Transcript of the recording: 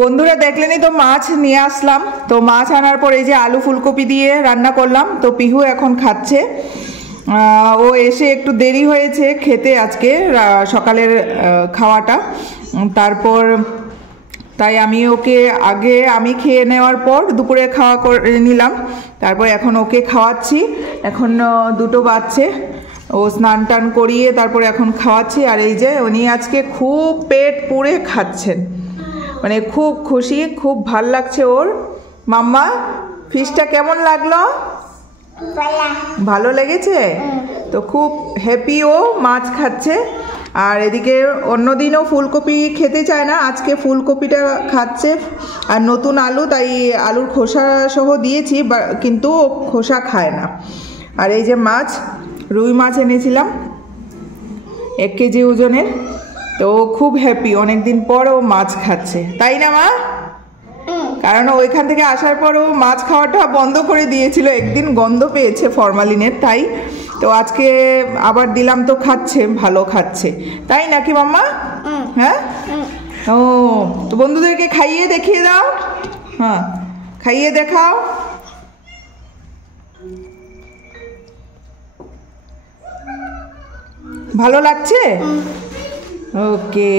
বন্ধুরা দেখলেনই তো মাছ নিয়ে আসলাম। তো মাছ আনার পর এই যে আলু ফুলকপি দিয়ে রান্না করলাম। তো পিহু এখন খাচ্ছে। ও এসে একটু দেরি হয়েছে খেতে আজকে সকালের খাওয়াটা। তারপর তাই আমি ওকে আগে আমি খেয়ে নেওয়ার পর দুপুরে খাওয়া করে নিলাম। তারপর এখন ওকে খাওয়াচ্ছি। এখন 2টো বাজছে। ও স্নান টান করিয়ে তারপরে এখন খাওয়াচ্ছি। আর এই যে উনি আজকে খুব পেট পুড়ে খাচ্ছেন, মানে খুব খুশি, খুব ভাল লাগছে ওর। মাম্মা ফিশটা কেমন লাগলো? ভালো লেগেছে তো, খুব হ্যাপি ও মাছ খাচ্ছে। আর এদিকে অন্যদিনও ফুলকপি খেতে চায় না, আজকে ফুলকপিটা খাচ্ছে। আর নতুন আলু, তাই আলুর খোসা সহ দিয়েছি, কিন্তু খোসা খায় না। আর এই যে মাছ, রুই মাছ এনেছিলাম 1 কেজি ওজনের। তো ও খুব হ্যাপি, অনেকদিন পর ও মাছ খাচ্ছে, তাই না মা? কারণ ওইখান থেকে আসার পর ও মাছ খাওয়াটা বন্ধ করে দিয়েছিল, একদিন গন্ধ পেয়েছে ফরমালিনের, তাই। তো আজকে আবার দিলাম তো খাচ্ছে, ভালো খাচ্ছে, তাই নাকি মাম্মা? হ্যাঁ। ও তো বন্ধুদেরকে খাইয়ে দেখিয়ে দাও। হ্যাঁ, খাইয়ে দেখাও। ভালো লাগছে? ওকে।